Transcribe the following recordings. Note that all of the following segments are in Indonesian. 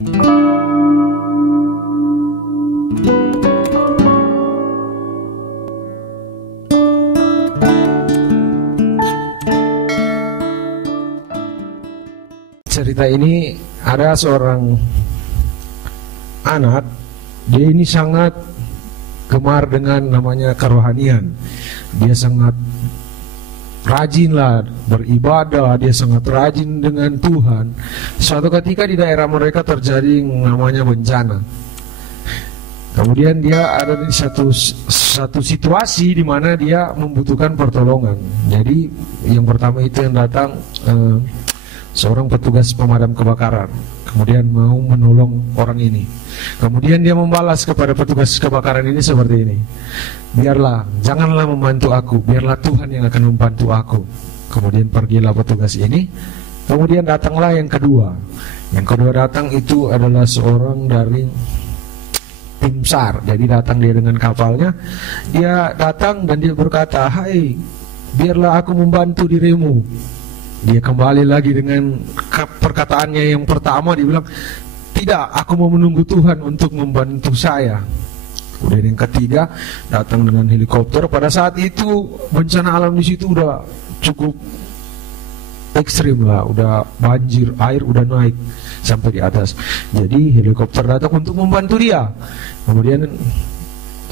Cerita ini ada seorang anak, dia ini sangat gemar dengan namanya kerohanian. Dia sangat rajin lah beribadah, dia sangat rajin dengan Tuhan. Suatu ketika di daerah mereka terjadi namanya bencana. Kemudian dia ada di satu situasi di mana dia membutuhkan pertolongan. Jadi yang pertama itu yang datang seorang petugas pemadam kebakaran, kemudian mau menolong orang ini. Kemudian dia membalas kepada petugas kebakaran ini seperti ini: biarlah, janganlah membantu aku, biarlah Tuhan yang akan membantu aku. Kemudian pergilah petugas ini. Kemudian datanglah yang kedua. Yang kedua datang itu adalah seorang dari tim SAR. Jadi datang dia dengan kapalnya. Dia datang dan dia berkata, "Hai, biarlah aku membantu dirimu." Dia kembali lagi dengan perkataannya yang pertama. Dia bilang, "Tidak, aku mau menunggu Tuhan untuk membantu saya." Kemudian yang ketiga datang dengan helikopter. Pada saat itu bencana alam di situ udah cukup ekstrim lah, udah banjir, air udah naik sampai di atas. Jadi helikopter datang untuk membantu dia. Kemudian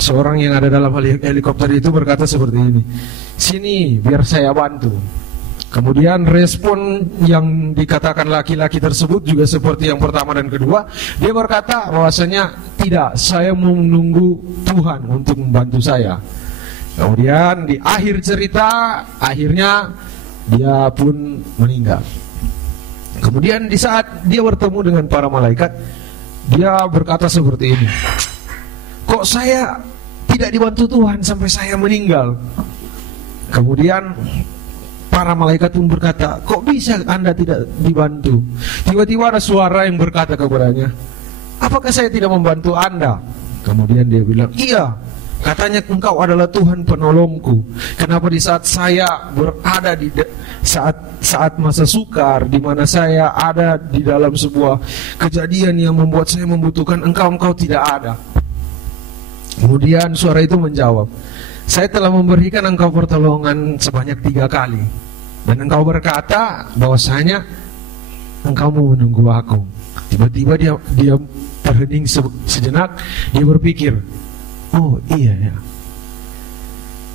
seorang yang ada dalam helikopter itu berkata seperti ini, "Sini, biar saya bantu." Kemudian respon yang dikatakan laki-laki tersebut juga seperti yang pertama dan kedua. Dia berkata bahwasanya, "Tidak, saya mau menunggu Tuhan untuk membantu saya." Kemudian di akhir cerita, akhirnya dia pun meninggal. Kemudian di saat dia bertemu dengan para malaikat, dia berkata seperti ini, "Kok saya tidak dibantu Tuhan sampai saya meninggal?" Kemudian para malaikat pun berkata, "Kok bisa Anda tidak dibantu?" Tiba-tiba ada suara yang berkata kepadanya, "Apakah saya tidak membantu Anda?" Kemudian dia bilang, "Iya, katanya engkau adalah Tuhan penolongku. Kenapa di saat saya berada di saat masa sukar, di mana saya ada di dalam sebuah kejadian yang membuat saya membutuhkan engkau tidak ada?" Kemudian suara itu menjawab, "Saya telah memberikan engkau pertolongan sebanyak 3 kali. Dan engkau berkata bahwasanya engkau mau menunggu aku." Tiba-tiba dia terhening sejenak. Dia berpikir, "Oh iya ya."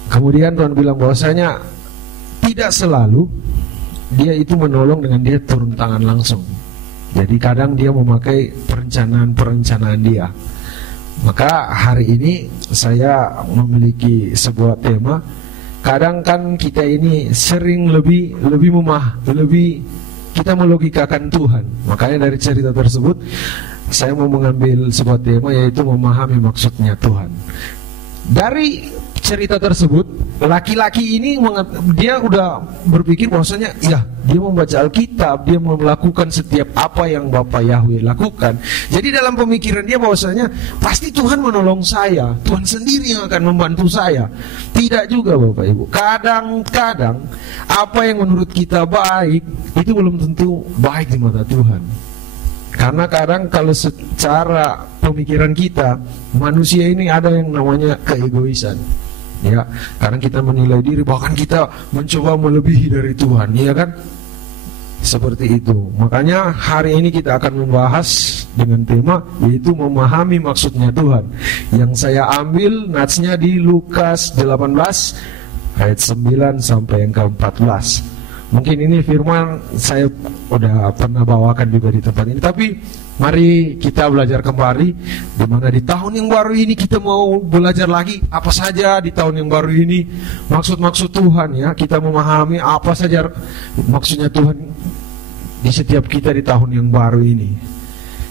Kemudian Tuhan bilang bahwasanya tidak selalu dia itu menolong dengan dia turun tangan langsung. Jadi kadang dia memakai perencanaan dia. Maka hari ini saya memiliki sebuah tema. Kadang kan kita ini sering lebih kita melogikakan Tuhan. Makanya dari cerita tersebut saya mau mengambil sebuah tema, yaitu memahami maksudnya Tuhan. Dari cerita tersebut, laki-laki ini dia udah berpikir bahwasanya ya, dia membaca Alkitab, dia melakukan setiap apa yang Bapak Yahweh lakukan. Jadi dalam pemikiran dia bahwasanya pasti Tuhan menolong saya, Tuhan sendiri yang akan membantu saya. Tidak juga Bapak Ibu. Kadang-kadang apa yang menurut kita baik itu belum tentu baik di mata Tuhan. Karena kadang kalau secara pemikiran kita, manusia ini ada yang namanya keegoisan. Ya, karena kita menilai diri, bahkan kita mencoba melebihi dari Tuhan, ya kan? Seperti itu. Makanya hari ini kita akan membahas dengan tema, yaitu memahami maksudnya Tuhan. Yang saya ambil natsnya di Lukas 18 ayat 9 sampai yang ke-14. Mungkin ini firman saya udah pernah bawakan juga di tempat ini, tapi mari kita belajar kembali, di mana di tahun yang baru ini kita mau belajar lagi apa saja di tahun yang baru ini maksud-maksud Tuhan, ya. Kita memahami apa saja maksudnya Tuhan di setiap kita di tahun yang baru ini.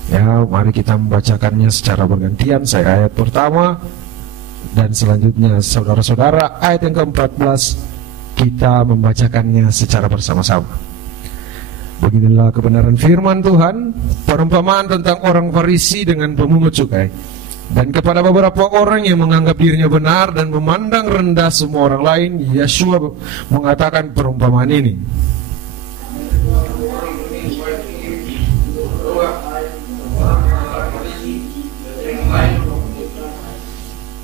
Ya, mari kita membacakannya secara bergantian. Saya ayat pertama dan selanjutnya saudara-saudara ayat yang ke-14 kita membacakannya secara bersama-sama. Beginilah kebenaran firman Tuhan. Perumpamaan tentang orang Farisi dengan pemungut cukai. Dan kepada beberapa orang yang menganggap dirinya benar dan memandang rendah semua orang lain, Yeshua mengatakan perumpamaan ini.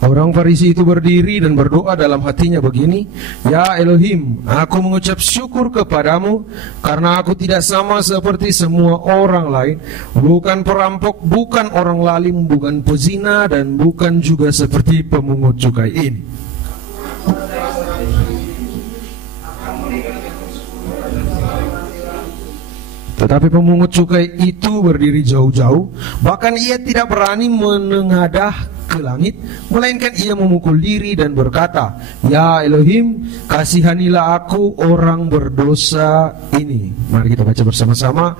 Orang Farisi itu berdiri dan berdoa dalam hatinya begini, "Ya Elohim, aku mengucap syukur kepadamu karena aku tidak sama seperti semua orang lain, bukan perampok, bukan orang lalim, bukan pezina, dan bukan juga seperti pemungut cukai ini." Tetapi pemungut cukai itu berdiri jauh-jauh, bahkan ia tidak berani menengadah ke langit, melainkan ia memukul diri dan berkata, "Ya Elohim, kasihanilah aku orang berdosa ini." Mari kita baca bersama-sama.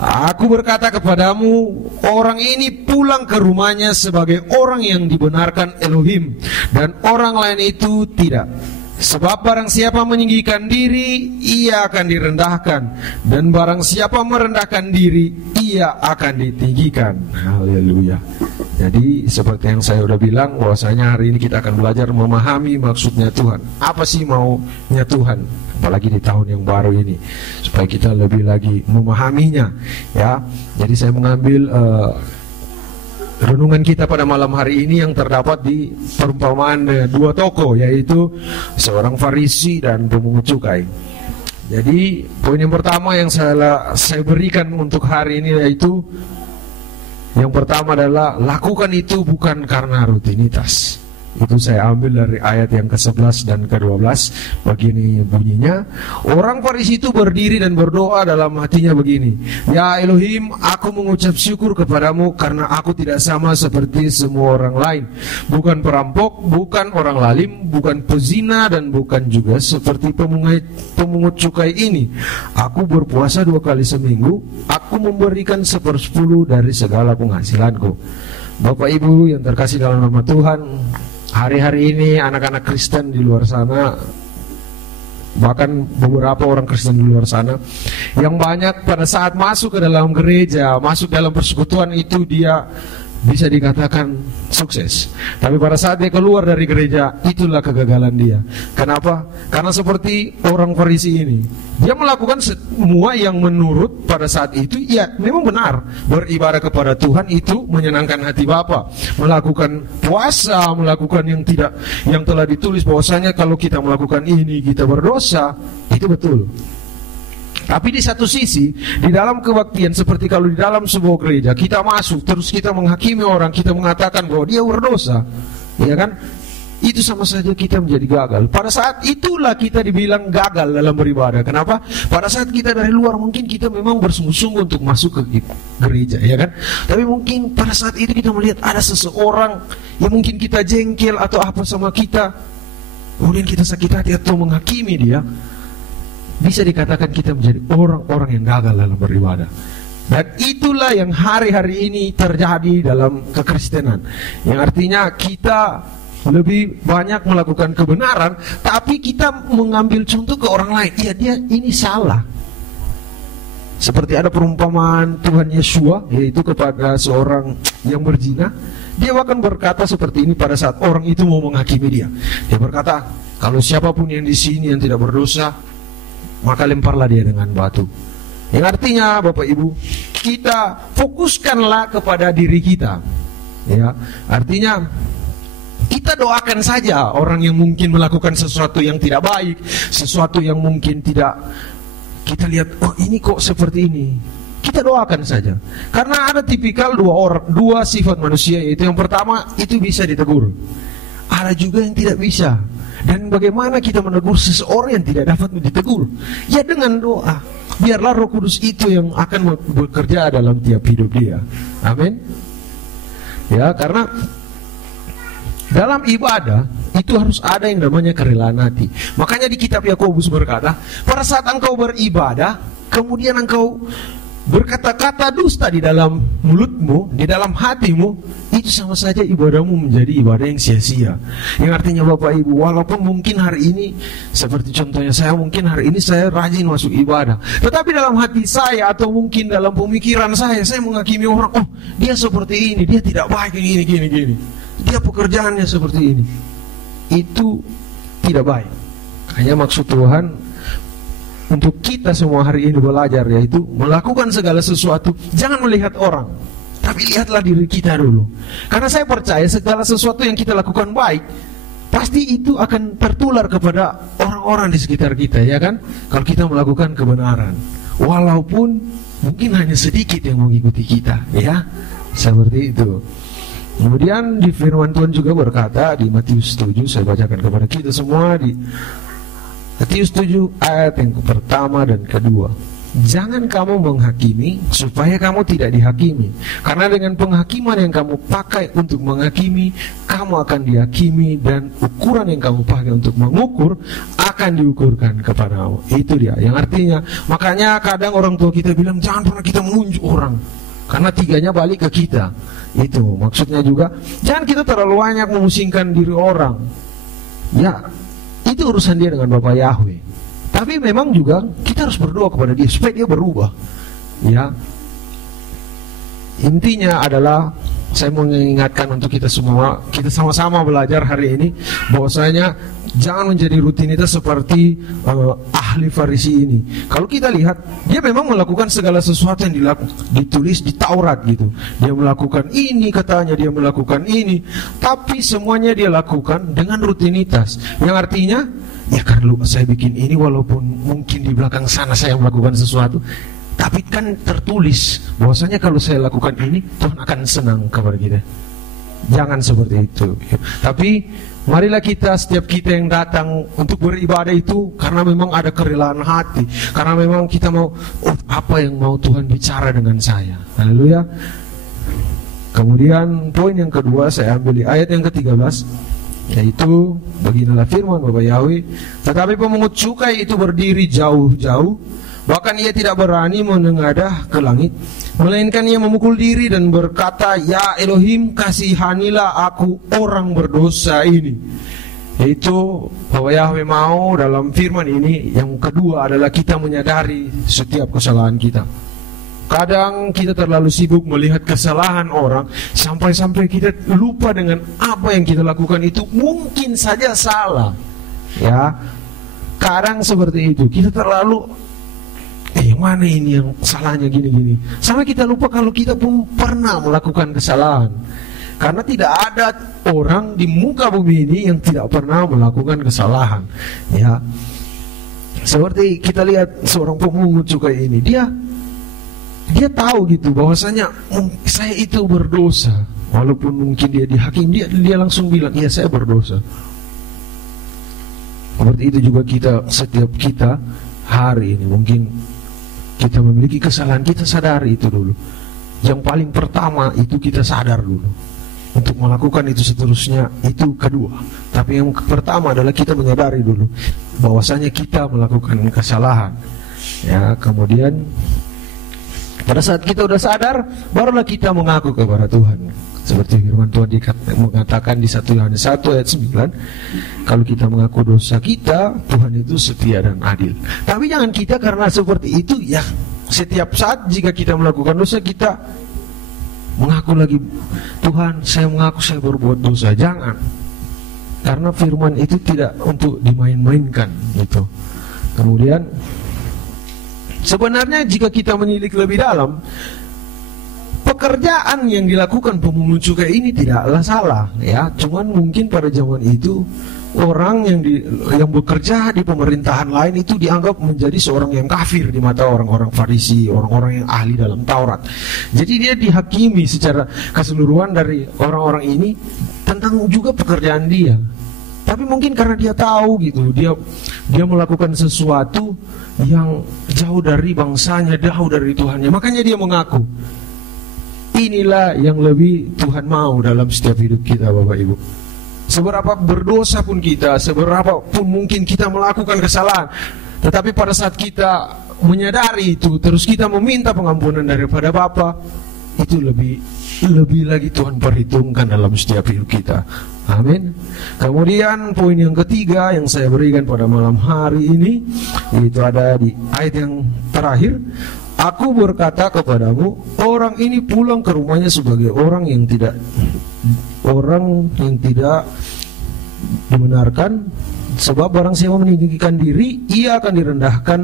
"Aku berkata kepadamu, orang ini pulang ke rumahnya sebagai orang yang dibenarkan Elohim, dan orang lain itu tidak. Sebab barang siapa meninggikan diri, ia akan direndahkan, dan barang siapa merendahkan diri, ia akan ditinggikan." Haleluya. Jadi seperti yang saya udah bilang, bahwasanya hari ini kita akan belajar memahami maksudnya Tuhan. Apa sih maunya Tuhan? Apalagi di tahun yang baru ini, supaya kita lebih lagi memahaminya, ya. Jadi saya mengambil renungan kita pada malam hari ini yang terdapat di perumpamaan dua tokoh, yaitu seorang Farisi dan pemungut cukai. Jadi poin yang pertama yang saya berikan untuk hari ini yaitu, yang pertama adalah lakukan itu bukan karena rutinitas. Itu saya ambil dari ayat yang ke-11 dan ke-12. Begini bunyinya, orang Farisi itu berdiri dan berdoa dalam hatinya begini, "Ya Elohim, aku mengucap syukur kepadamu karena aku tidak sama seperti semua orang lain, bukan perampok, bukan orang lalim, bukan pezina, dan bukan juga seperti pemungut cukai ini. Aku berpuasa 2 kali seminggu, aku memberikan 1/10 dari segala penghasilanku." Bapak Ibu yang terkasih dalam nama Tuhan, hari-hari ini anak-anak Kristen di luar sana, bahkan beberapa orang Kristen di luar sana, yang banyak pada saat masuk ke dalam gereja, masuk dalam persekutuan itu dia bisa dikatakan sukses. Tapi pada saat dia keluar dari gereja, itulah kegagalan dia. Kenapa? Karena seperti orang Farisi ini, dia melakukan semua yang menurut pada saat itu, ya memang benar, beribadah kepada Tuhan itu menyenangkan hati Bapa, melakukan puasa, melakukan yang telah ditulis bahwasanya kalau kita melakukan ini kita berdosa, itu betul. Tapi di satu sisi, di dalam kebaktian, seperti kalau di dalam sebuah gereja kita masuk terus kita menghakimi orang, kita mengatakan bahwa dia berdosa, ya kan? Itu sama saja kita menjadi gagal. Pada saat itulah kita dibilang gagal dalam beribadah. Kenapa? Pada saat kita dari luar mungkin kita memang bersungguh-sungguh untuk masuk ke gereja, ya kan? Tapi mungkin pada saat itu kita melihat ada seseorang yang mungkin kita jengkel atau apa sama kita, kemudian kita sakit hati atau menghakimi dia. Bisa dikatakan kita menjadi orang-orang yang gagal dalam beribadah. Dan itulah yang hari-hari ini terjadi dalam kekristenan, yang artinya kita lebih banyak melakukan kebenaran, tapi kita mengambil contoh ke orang lain. Ya, dia ini salah. Seperti ada perumpamaan Tuhan Yesua, yaitu kepada seorang yang berzina. Dia akan berkata seperti ini pada saat orang itu mau menghakimi dia. Dia berkata, "Kalau siapapun yang di sini yang tidak berdosa, maka lemparlah dia dengan batu." Yang artinya Bapak Ibu, kita fokuskanlah kepada diri kita, ya. Artinya kita doakan saja orang yang mungkin melakukan sesuatu yang tidak baik, sesuatu yang mungkin tidak kita lihat, oh ini kok seperti ini, kita doakan saja. Karena ada tipikal dua sifat manusia, yaitu yang pertama itu bisa ditegur, ada juga yang tidak bisa. Dan bagaimana kita menegur seseorang yang tidak dapat ditegur? Ya dengan doa. Biarlah Roh Kudus itu yang akan bekerja dalam tiap hidup dia. Amin. Ya, karena dalam ibadah itu harus ada yang namanya kerelaan hati. Makanya di kitab Yakobus berkata, pada saat engkau beribadah, kemudian engkau berkata-kata dusta di dalam mulutmu, di dalam hatimu, itu sama saja ibadahmu menjadi ibadah yang sia-sia. Yang artinya Bapak Ibu, walaupun mungkin hari ini, seperti contohnya saya, mungkin hari ini saya rajin masuk ibadah, tetapi dalam hati saya atau mungkin dalam pemikiran saya menghakimi orang, oh dia seperti ini, dia tidak baik, gini, dia pekerjaannya seperti ini. Itu tidak baik. Hanya maksud Tuhan untuk kita semua hari ini belajar, yaitu melakukan segala sesuatu jangan melihat orang, Tapi lihatlah diri kita dulu. Karena saya percaya segala sesuatu yang kita lakukan baik, pasti itu akan tertular kepada orang-orang di sekitar kita, ya kan? Kalau kita melakukan kebenaran, walaupun mungkin hanya sedikit yang mengikuti kita, ya, seperti itu. Kemudian di firman Tuhan juga berkata di Matius 7, saya bacakan kepada kita semua di Matius 7 ayat yang pertama dan kedua. Jangan kamu menghakimi supaya kamu tidak dihakimi, karena dengan penghakiman yang kamu pakai untuk menghakimi, kamu akan dihakimi, dan ukuran yang kamu pakai untuk mengukur akan diukurkan kepadamu. Itu dia yang artinya, makanya kadang orang tua kita bilang jangan pernah kita menunjuk orang, karena tiganya balik ke kita. Itu maksudnya juga jangan kita terlalu banyak memusingkan diri orang. Ya, itu urusan dia dengan Bapak Yahweh. Tapi memang juga kita harus berdoa kepada dia supaya dia berubah. Ya, intinya adalah saya mau mengingatkan untuk kita semua, kita sama-sama belajar hari ini bahwasanya jangan menjadi rutinitas seperti ahli Farisi ini. Kalau kita lihat, dia memang melakukan segala sesuatu yang ditulis di Taurat gitu. Dia melakukan ini, katanya dia melakukan ini, tapi semuanya dia lakukan dengan rutinitas. Yang artinya, ya kalau saya bikin ini walaupun mungkin di belakang sana saya melakukan sesuatu, tapi kan tertulis bahwasanya kalau saya lakukan ini Tuhan akan senang kepada kita. Jangan seperti itu. Tapi marilah kita, setiap kita yang datang untuk beribadah itu karena memang ada kerelaan hati, karena memang kita mau apa yang mau Tuhan bicara dengan saya. Haleluya. Kemudian poin yang kedua saya ambil di ayat yang ke-13, yaitu beginilah firman Bapak Yahweh, tetapi pemungut cukai itu berdiri jauh-jauh, bahkan ia tidak berani menengadah ke langit, melainkan ia memukul diri dan berkata, ya Elohim, kasihanilah aku orang berdosa ini. Yaitu Bapak Yahweh mau dalam firman ini, yang kedua adalah kita menyadari setiap kesalahan kita. Kadang kita terlalu sibuk melihat kesalahan orang sampai-sampai kita lupa dengan apa yang kita lakukan itu mungkin saja salah. Ya, kadang seperti itu. Kita terlalu mana ini yang salahnya gini-gini, sampai kita lupa kalau kita pun pernah melakukan kesalahan. Karena tidak ada orang di muka bumi ini yang tidak pernah melakukan kesalahan. Ya, seperti kita lihat seorang pemungut cukai ini, dia tahu gitu bahwasanya saya itu berdosa, walaupun mungkin dia dihakimi, dia langsung bilang, iya saya berdosa. Seperti itu juga setiap kita hari ini, mungkin kita memiliki kesalahan, kita sadari itu dulu. Yang paling pertama itu kita sadar dulu. Untuk melakukan itu seterusnya itu kedua. Tapi yang pertama adalah kita menyadari dulu bahwasanya kita melakukan kesalahan. Ya, kemudian pada saat kita sudah sadar, barulah kita mengaku kepada Tuhan. Seperti firman Tuhan mengatakan di 1 Yohanes 1 ayat 9, kalau kita mengaku dosa kita, Tuhan itu setia dan adil. Tapi jangan kita karena seperti itu, ya setiap saat jika kita melakukan dosa, kita mengaku lagi, Tuhan saya mengaku saya berbuat dosa. Jangan. Karena firman itu tidak untuk dimain-mainkan gitu. Kemudian sebenarnya jika kita menilik lebih dalam, pekerjaan yang dilakukan pemungut cukai ini tidaklah salah, ya. Cuman mungkin pada zaman itu orang yang bekerja di pemerintahan lain itu dianggap menjadi seorang yang kafir di mata orang-orang Farisi, orang-orang yang ahli dalam Taurat. Jadi dia dihakimi secara keseluruhan dari orang-orang ini tentang juga pekerjaan dia. Tapi mungkin karena dia tahu gitu, dia melakukan sesuatu yang jauh dari bangsanya, jauh dari Tuhannya, makanya dia mengaku. Inilah yang lebih Tuhan mau dalam setiap hidup kita, Bapak Ibu. Seberapa berdosa pun kita, seberapa pun mungkin kita melakukan kesalahan, tetapi pada saat kita menyadari itu, terus kita meminta pengampunan daripada Bapa, itu lebih lagi Tuhan perhitungkan dalam setiap hidup kita. Amin. Kemudian poin yang ketiga yang saya berikan pada malam hari ini, itu ada di ayat yang terakhir. Aku berkata kepadamu, orang ini pulang ke rumahnya sebagai orang yang tidak dibenarkan Sebab barang siapa meninggikan diri, ia akan direndahkan,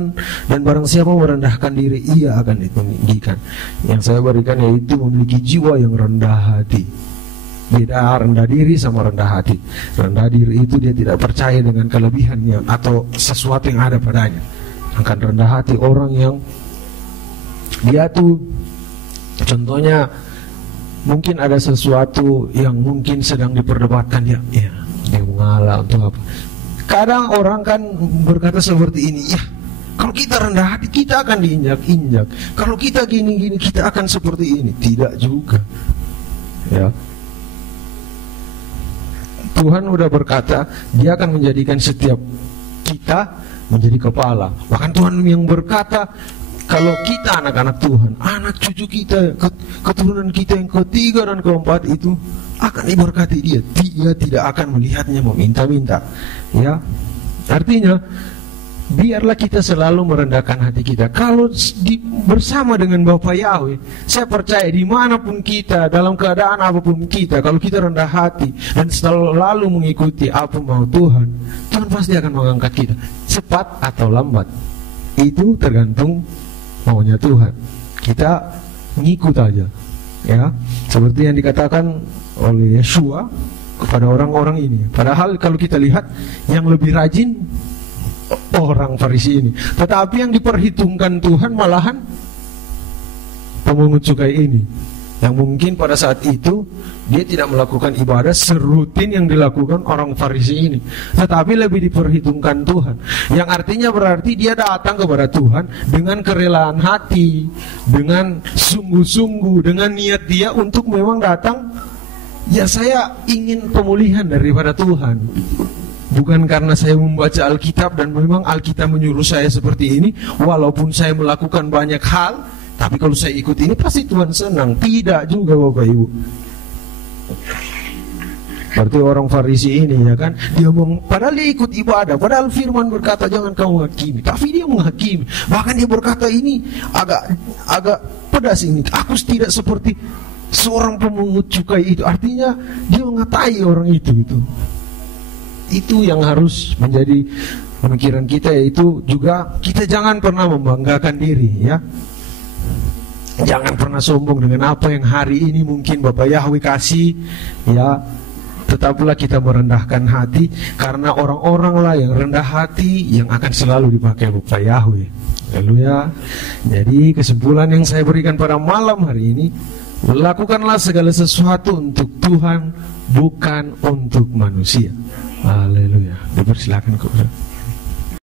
dan barang siapa merendahkan diri, ia akan ditinggikan. Yang saya berikan yaitu memiliki jiwa yang rendah hati. Beda rendah diri sama rendah hati. Rendah diri itu dia tidak percaya dengan kelebihannya atau sesuatu yang ada padanya. Akan rendah hati orang yang dia tuh, contohnya mungkin ada sesuatu yang mungkin sedang diperdebatkan, dia mengalah untuk apa. Kadang orang kan berkata seperti ini, ya kalau kita rendah hati kita akan diinjak-injak, kalau kita gini-gini kita akan seperti ini. Tidak juga, ya. Tuhan udah berkata dia akan menjadikan setiap kita menjadi kepala. Bahkan Tuhan yang berkata kalau kita anak-anak Tuhan, anak cucu kita, keturunan kita yang ketiga dan keempat itu akan diberkati dia. Dia tidak akan melihatnya meminta-minta. Ya, artinya biarlah kita selalu merendahkan hati kita. Kalau bersama dengan Bapa Yahweh, saya percaya dimanapun kita, dalam keadaan apapun kita, kalau kita rendah hati dan selalu mengikuti apa mau Tuhan, Tuhan pasti akan mengangkat kita. Cepat atau lambat, itu tergantung maunya Tuhan. Kita ngikut aja, ya. Seperti yang dikatakan oleh Yeshua kepada orang-orang ini. Padahal kalau kita lihat yang lebih rajin orang Farisi ini, tetapi yang diperhitungkan Tuhan malahan pemungut cukai ini, yang mungkin pada saat itu dia tidak melakukan ibadah serutin yang dilakukan orang Farisi ini, tetapi lebih diperhitungkan Tuhan. Yang artinya berarti dia datang kepada Tuhan dengan kerelaan hati, dengan sungguh-sungguh, dengan niat dia untuk memang datang. Ya, saya ingin pemulihan daripada Tuhan, bukan karena saya membaca Alkitab dan memang Alkitab menyuruh saya seperti ini. Walaupun saya melakukan banyak hal, tapi kalau saya ikut ini pasti Tuhan senang. Tidak juga Bapak Ibu. Berarti orang Farisi ini, ya kan, dia padahal dia ikut ibadah, padahal firman berkata jangan kamu menghakimi, tapi dia menghakimi. Bahkan dia berkata ini agak pedas ini, aku tidak seperti seorang pemungut cukai itu. Artinya dia mengatai orang itu gitu. Itu yang harus menjadi pemikiran kita, yaitu juga kita jangan pernah membanggakan diri, ya. Jangan pernah sombong dengan apa yang hari ini mungkin Bapak Yahweh kasih, ya. Tetaplah kita merendahkan hati, karena orang-orang lah yang rendah hati yang akan selalu dipakai Bapak Yahweh. Haleluya. Jadi kesimpulan yang saya berikan pada malam hari ini, lakukanlah segala sesuatu untuk Tuhan, bukan untuk manusia. Haleluya. Dipersilakan kok.